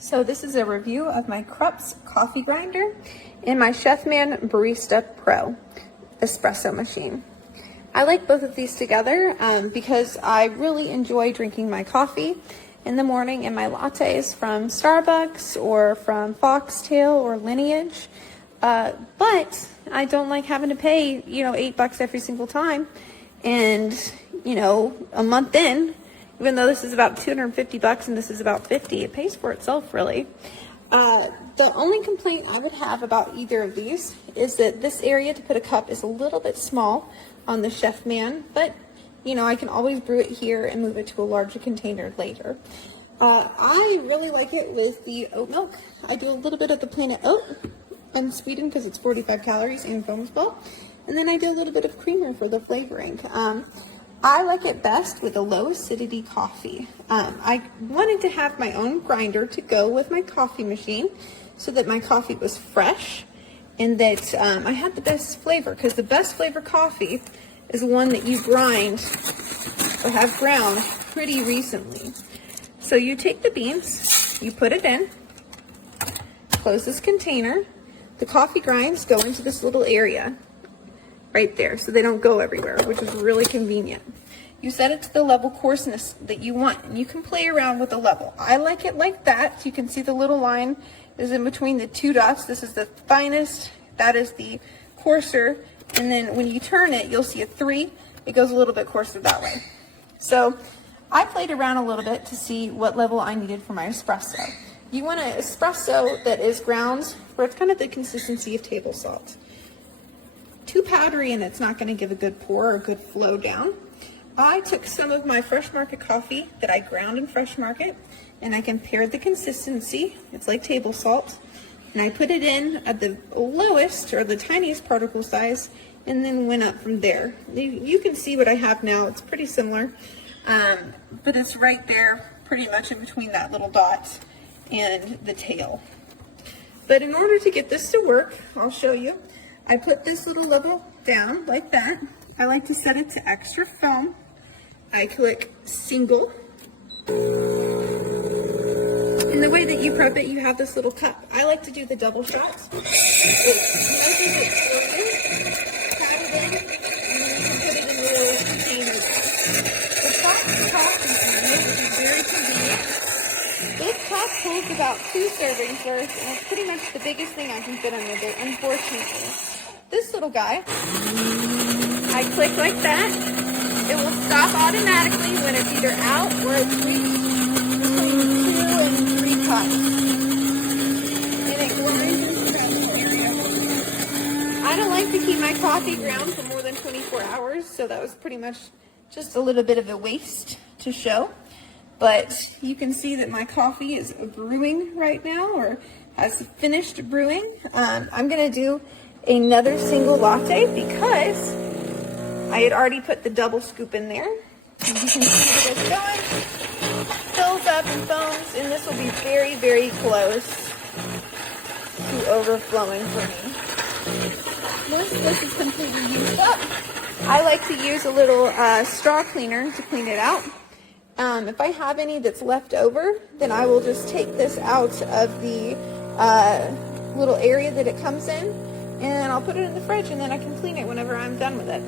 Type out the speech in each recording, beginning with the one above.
So this is a review of my KRUPS coffee grinder and my Chefman Barista Pro espresso machine. I like both of these together because I really enjoy drinking my coffee in the morning and my lattes from Starbucks or from Foxtail or Lineage. But I don't like having to pay, $8 every single time. And, a month in, even though this is about $250 and this is about $50, it pays for itself really. The only complaint I would have about either of these is that this area to put a cup is a little bit small on the Chefman, but I can always brew it here and move it to a larger container later. I really like it with the oat milk. I do a little bit of the Planet Oat unsweetened because it's 45 calories and foam as well. And then I do a little bit of creamer for the flavoring. I like it best with a low acidity coffee. I wanted to have my own grinder to go with my coffee machine so that my coffee was fresh and that I had the best flavor, because the best flavor coffee is one that you grind or have ground pretty recently. So you take the beans, you put it in, close this container, the coffee grinds go into this little area right there so they don't go everywhere, which is really convenient. You set it to the level coarseness that you want, and you can play around with the level. I like it like that. You can see the little line is in between the two dots. This is the finest, that is the coarser, and then when you turn it, you'll see a 3. It goes a little bit coarser that way. So I played around a little bit to see what level I needed for my espresso. You want an espresso that is ground where it's kind of the consistency of table salt. Too powdery and it's not going to give a good pour or a good flow down. I took some of my Fresh Market coffee that I ground in Fresh Market and I compared the consistency, it's like table salt, and I put it in at the lowest or the tiniest particle size and then went up from there. You can see what I have now, it's pretty similar, but it's right there pretty much in between that little dot and the tail. But in order to get this to work, I'll show you. I put this little level down like that. I like to set it to extra foam. I click single. In the way that you prep it, you have this little cup. I like to do the double shots. It measures it for you, pat it in, and then you can put it in little containers. The top is very convenient. This cup holds about 2 servings worth, and it's pretty much the biggest thing I can fit under it, unfortunately. This little guy, I click like that, it will stop automatically when it's either out or it's reached between 2 and 3 cups. And it grinds into that area. I don't like to keep my coffee ground for more than 24 hours, so that was pretty much just a little bit of a waste to show. But you can see that my coffee is brewing right now, or has finished brewing. I'm going to do another single latte because I had already put the double scoop in there. You can see that it's going, fills up and foams, and this will be very, very close to overflowing for me. Once this is completely used up, I like to use a little straw cleaner to clean it out. If I have any that's left over, then I will just take this out of the little area that it comes in, and I'll put it in the fridge, and then I can clean it whenever I'm done with it.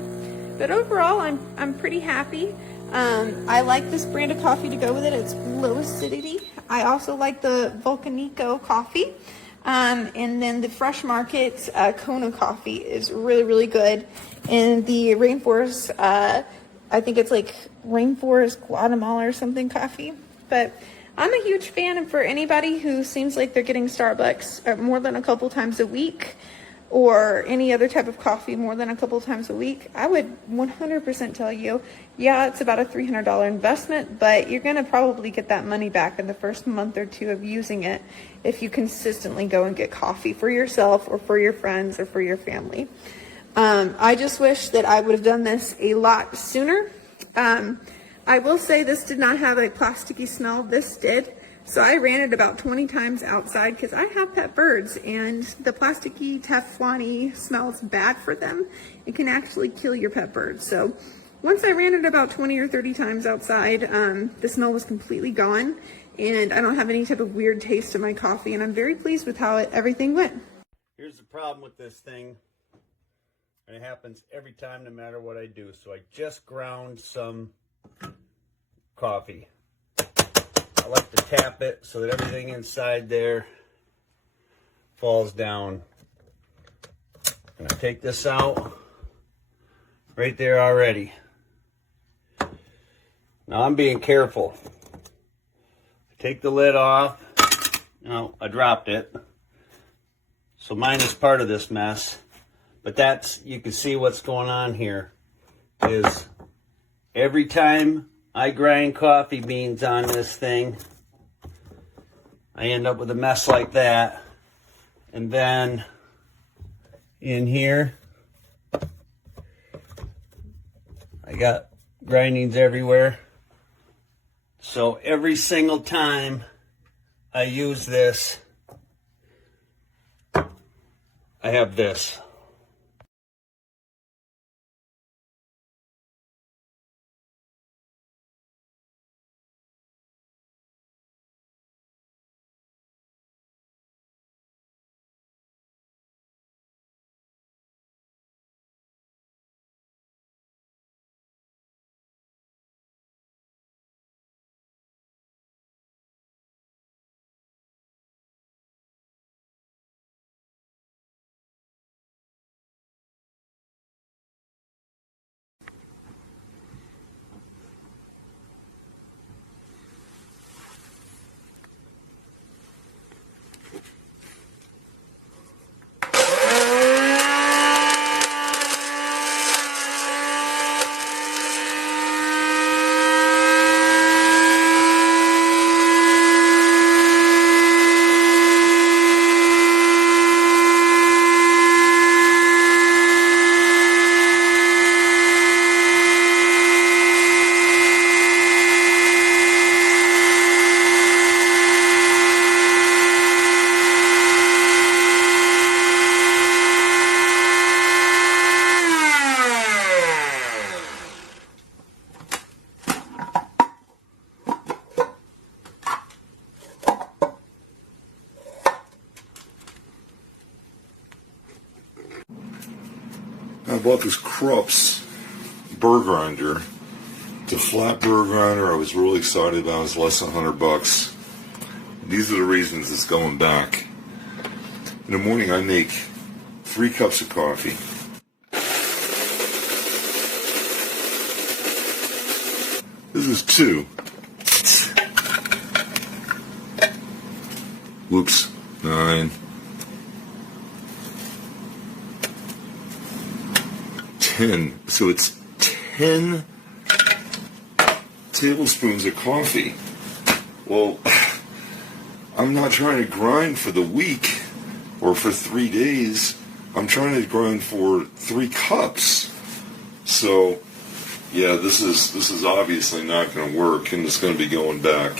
But overall, I'm pretty happy. I like this brand of coffee to go with it. It's low acidity. I also like the Volcanico coffee. And then the Fresh Market Kona coffee is really, really good. And the Rainforest, I think it's like Rainforest Guatemala or something coffee. But I'm a huge fan, and for anybody who seems like they're getting Starbucks more than a couple times a week, or any other type of coffee more than a couple times a week, I would 100% tell you, yeah, it's about a $300 investment, but you're going to probably get that money back in the first month or 2 of using it if you consistently go and get coffee for yourself or for your friends or for your family. I just wish that I would have done this a lot sooner. I will say this did not have a plasticky smell. This did. So I ran it about 20 times outside because I have pet birds, and the plasticky, Teflon-y smells bad for them. It can actually kill your pet birds. So once I ran it about 20 or 30 times outside, the smell was completely gone. and I don't have any type of weird taste in my coffee, and I'm very pleased with how everything went. Here's the problem with this thing, and it happens every time no matter what I do. So I just ground some coffee. I like to tap it so that everything inside there falls down. I'm gonna take this out right there already. Now I'm being careful. Take the lid off. No, I dropped it. So mine is part of this mess. But that's, you can see what's going on here is every time I grind coffee beans on this thing, I end up with a mess like that. And then in here, I got grindings everywhere. So every single time I use this, I have this. I bought this KRUPS Burr grinder. It's a flat Burr grinder. I was really excited about it. It was less than $100. These are the reasons it's going back. In the morning, I make 3 cups of coffee. This is 2. Whoops, 9. 10. So it's 10 tablespoons of coffee. Well, I'm not trying to grind for the week or for 3 days. I'm trying to grind for 3 cups. So, yeah, this is obviously not going to work, and it's going to be going back.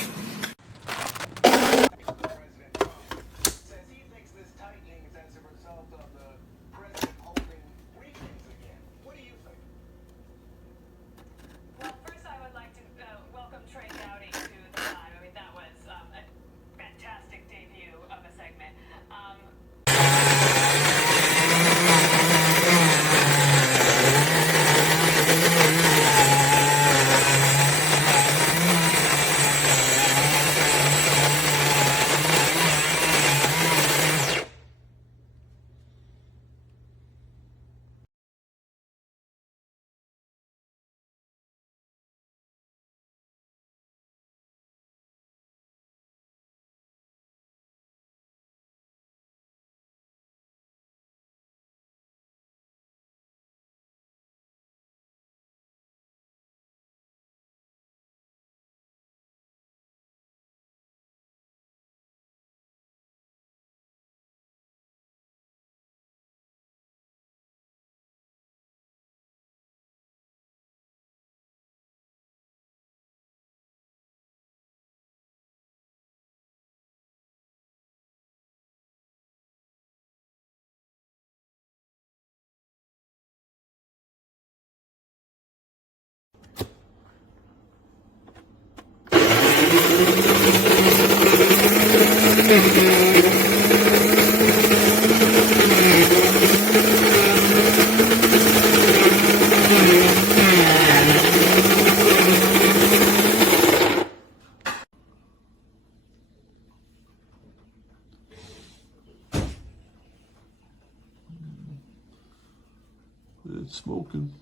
It's smoking.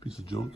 Piece of junk.